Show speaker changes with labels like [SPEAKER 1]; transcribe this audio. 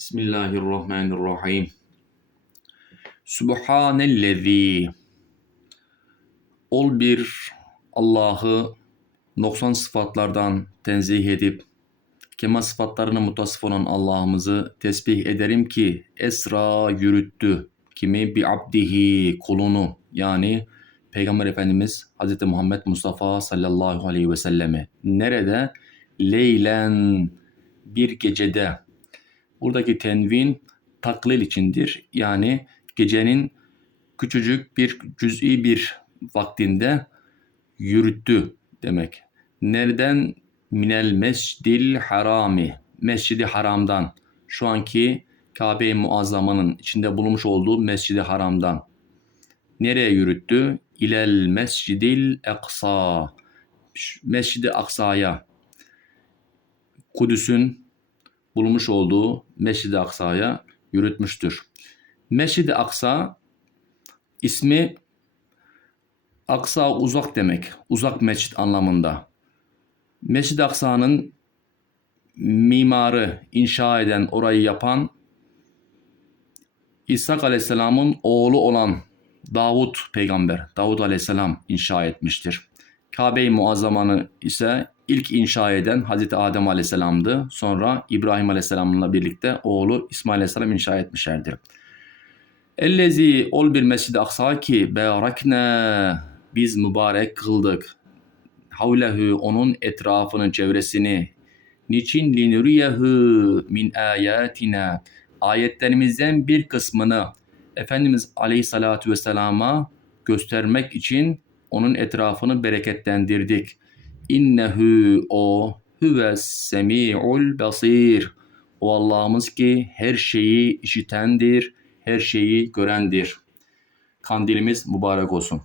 [SPEAKER 1] Bismillahirrahmanirrahim. Subhanellezi Ol bir Allah'ı noksan sıfatlardan tenzih edip kemal sıfatlarına mutasıf olan Allah'ımızı tesbih ederim ki esra yürüttü kimi bi abdihi kulunu yani Peygamber Efendimiz Hz. Muhammed Mustafa sallallahu aleyhi ve selleme nerede? Leylen bir gecede Buradaki tenvin taklil içindir. Yani gecenin küçücük bir cüz'i bir vaktinde yürüttü demek. Nereden? Minel mescidil harami. Mescidi haramdan. Şu anki Kabe-i Muazzama'nın içinde bulunmuş olduğu Mescidi Haram'dan. Nereye yürüttü? İlel Mescidil Eksa. Mescidi Aksa'ya. Kudüs'ün bulunmuş olduğu Mescid-i Aksa'ya yürütmüştür. Mescid-i Aksa ismi Aksa uzak demek. Uzak mescid anlamında. Mescid-i Aksa'nın mimarı, inşa eden, orayı yapan İshak Aleyhisselam'ın oğlu olan Davut peygamber, Davut Aleyhisselam inşa etmiştir. Kabe-i Muazzama'nı ise ilk inşa eden Hazreti Adem Aleyhisselam'dı. Sonra İbrahim Aleyhisselam'la birlikte oğlu İsmail Aleyhisselam inşa etmişlerdir. Ellezi ol bir mescid-i aksa ki berakne biz mübarek kıldık. Havlehu onun etrafını, çevresini. Niçin linuriyehu min ayatina ayetlerimizden bir kısmını Efendimiz Aleyhisselatü Vesselam'a göstermek için onun etrafını bereketlendirdik. İnnehu o huves semi'ul basir. O Allah'ımız ki her şeyi işitendir, her şeyi görendir. Kandilimiz mübarek olsun.